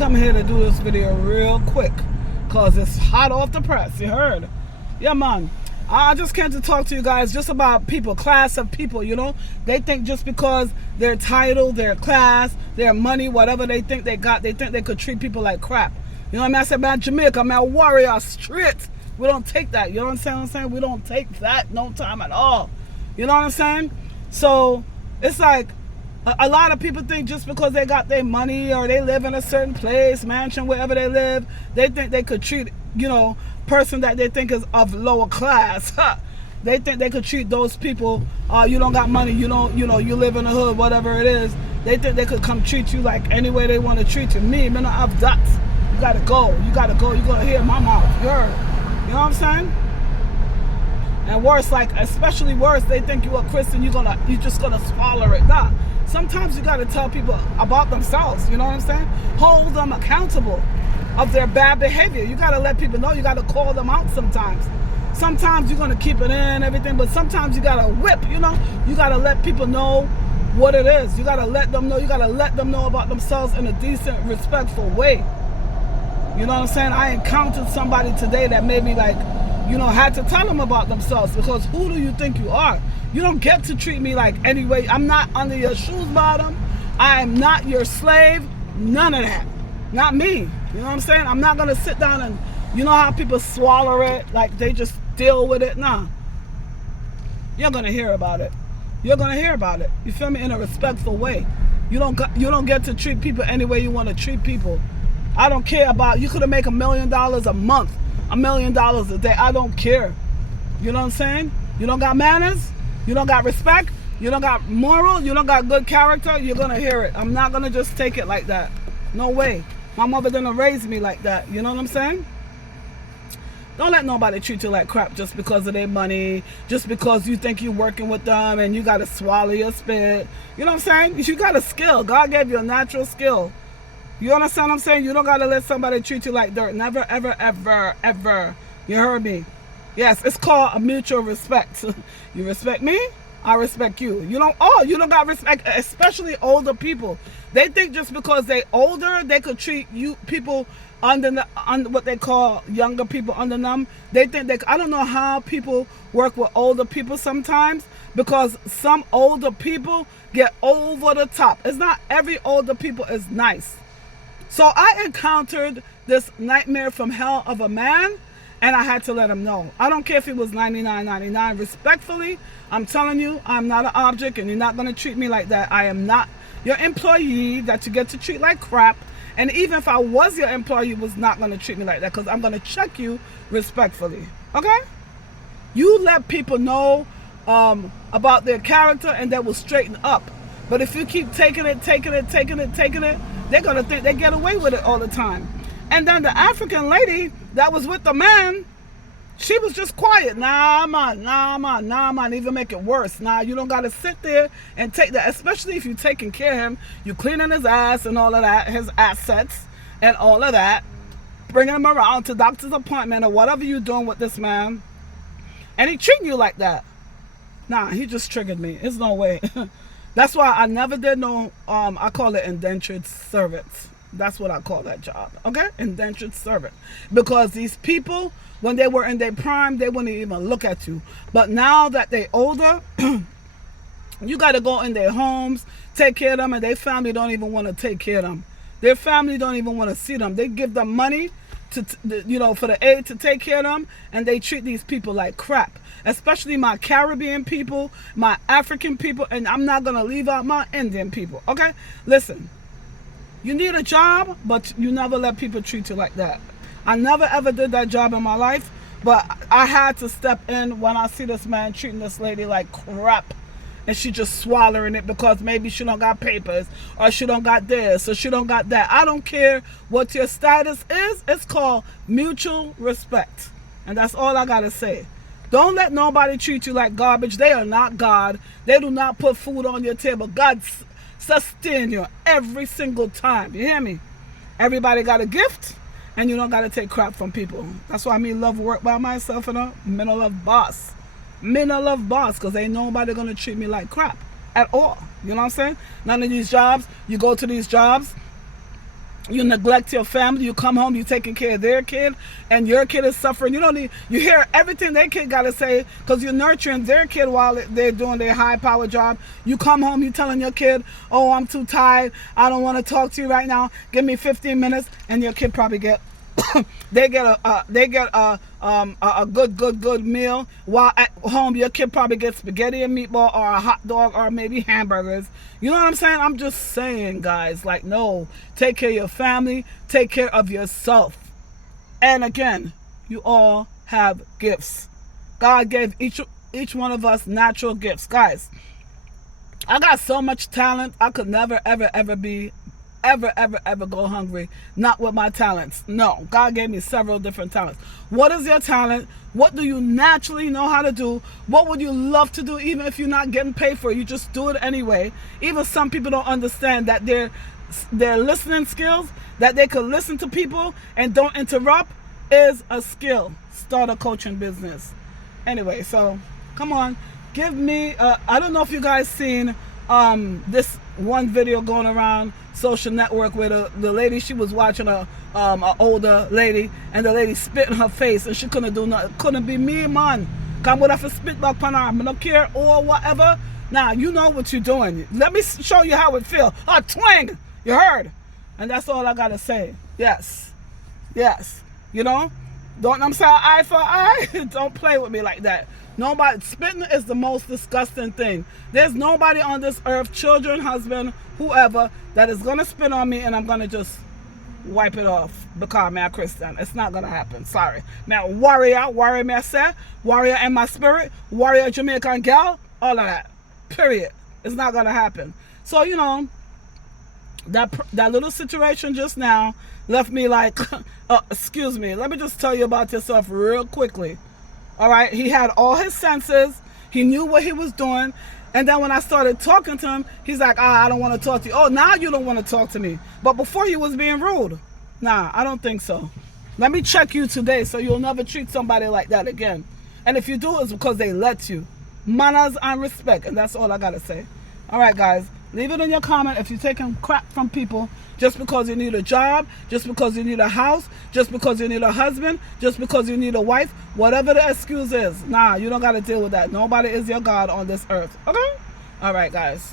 I'm here to do this video real quick because it's hot off the press. You heard? Yeah, man. I just came to talk to you guys just about people, class of people, you know? They think just because their title, their class, their money, whatever they think they got, they think they could treat people like crap. You know what I mean? I said, man, Jamaica, man, warrior, street. We don't take that. You know what I'm saying? We don't take that no time at all. You know what I'm saying? So it's like, a lot of people think just because they got their money or they live in a certain place, mansion, wherever they live, they think they could treat, you know, person that they think is of lower class. They think they could treat those people, you don't got money, you live in the hood, whatever it is. They think they could come treat you like any way they want to treat you. Me, man, I have dots. You gotta go. You gotta go. You gotta hear my mouth. You heard? You know what I'm saying? And worse, like especially worse, they think you a Christian, you just gonna swallow it. Nah. Sometimes you gotta tell people about themselves, you know what I'm saying? Hold them accountable of their bad behavior. You gotta let people know, you gotta call them out sometimes. Sometimes you're gonna keep it in, everything, but sometimes you gotta whip, you know? You gotta let people know what it is. You gotta let them know, about themselves in a decent, respectful way. You know what I'm saying? I encountered somebody today that made me like, had to tell them about themselves, because who do you think you are? You don't get to treat me like anyway. I'm not under your shoes bottom. I am not your slave. None of that. Not me. You know what I'm saying? I'm not going to sit down and, you know how people swallow it, like they just deal with it? Nah. You're going to hear about it. You're going to hear about it. You feel me? In a respectful way. You don't get to treat people any way you want to treat people. I don't care about, you could have made $1 million a month, $1 million a day. I don't care. You know what I'm saying? You don't got manners? You don't got respect, you don't got moral, you don't got good character, you're going to hear it. I'm not going to just take it like that. No way. My mother didn't raise me like that. You know what I'm saying? Don't let nobody treat you like crap just because of their money, just because you think you're working with them and you got to swallow your spit. You know what I'm saying? You got a skill. God gave you a natural skill. You understand what I'm saying? You don't got to let somebody treat you like dirt. Never, ever, ever, ever. You heard me? Yes, it's called a mutual respect. You respect me, I respect you. You don't got respect, especially older people. They think just because they older, they could treat you people under what they call younger people under them. They think I don't know how people work with older people sometimes, because some older people get over the top. It's not every older people is nice. So I encountered this nightmare from hell of a man, and I had to let him know. I don't care if it was $99.99. Respectfully, I'm telling you, I'm not an object, and you're not going to treat me like that. I am not your employee that you get to treat like crap. And even if I was your employee, you was not going to treat me like that, because I'm going to check you respectfully. Okay? You let people know about their character, and they will straighten up. But if you keep taking it, they're going to think they get away with it all the time. And then the African lady that was with the man, she was just quiet. Nah, man, even make it worse. Nah, you don't got to sit there and take that, especially if you're taking care of him. You cleaning his ass and all of that, his assets and all of that, bringing him around to doctor's appointment or whatever you're doing with this man, and he treating you like that. Nah, he just triggered me. There's no way. That's why I never did no, I call it indentured servants. That's what I call that job, okay? Indentured servant. Because these people, when they were in their prime, they wouldn't even look at you. But now that they're older, you got to go in their homes, take care of them, and their family don't even want to take care of them. Their family don't even want to see them. They give them money to, for the aid to take care of them, and they treat these people like crap. Especially my Caribbean people, my African people, and I'm not going to leave out my Indian people, okay? Listen. You need a job, but you never let people treat you like that. I never ever did that job in my life, but I had to step in when I see this man treating this lady like crap, and she just swallowing it because maybe she don't got papers, or she don't got this, or she don't got that. I don't care what your status is. It's called mutual respect, and that's all I gotta say. Don't let nobody treat you like garbage. They are not God. They do not put food on your table. God sustain you every single time. You hear me? Everybody got a gift, and you don't got to take crap from people. That's why me love work by myself, me no love boss. Me no love boss, because ain't nobody going to treat me like crap at all. You know what I'm saying? None of these jobs, you go to these jobs, You neglect your family. You come home, you taking care of their kid, and your kid is suffering. You don't need. You hear everything their kid got to say because you're nurturing their kid while they're doing their high-power job. You come home, you telling your kid, "Oh, I'm too tired. I don't want to talk to you right now. Give me 15 minutes," and your kid probably get they get a good meal, while at home your kid probably gets spaghetti and meatball or a hot dog or maybe hamburgers. You know what I'm saying? I'm just saying, guys, like, no, take care of your family, take care of yourself. And again, you all have gifts. God gave each one of us natural gifts. Guys, I got so much talent. I could never ever be ever go hungry, not with my talents. No, God gave me several different talents. What is your talent? What do you naturally know how to do? What would you love to do even if you're not getting paid for it? You just do it anyway. Even some people don't understand that their listening skills, that they could listen to people and don't interrupt, is a skill. Start a coaching business. Anyway, so come on, give me I don't know if you guys seen this one video going around social network where the lady, she was watching a older lady, and the lady spit in her face and she couldn't do nothing. Couldn't be me, man. Come with a spit back on her. I don't care or whatever. Now you know what you're doing. Let me show you how it feel. A twang. You heard? And that's all I gotta say. Yes. You know? Don't, I'm saying, eye for eye. Don't play with me like that. Nobody, spitting is the most disgusting thing. There's nobody on this earth, children, husband, whoever, that is gonna spit on me and I'm gonna just wipe it off because I'm a Christian. It's not gonna happen. Sorry. Now, warrior me I say, warrior in my spirit, warrior Jamaican gal, all of that. Period. It's not gonna happen. So, you know, that little situation just now left me like, excuse me, let me just tell you about yourself real quickly. All right, he had all his senses. He knew what he was doing. And then when I started talking to him, he's like, I don't want to talk to you. Oh, now you don't want to talk to me. But before you was being rude. Nah, I don't think so. Let me check you today so you'll never treat somebody like that again. And if you do, it's because they let you. Manners and respect. And that's all I got to say. All right, guys. Leave it in your comment if you're taking crap from people just because you need a job, just because you need a house, just because you need a husband, just because you need a wife, whatever the excuse is. Nah, you don't got to deal with that. Nobody is your God on this earth. Okay? All right, guys.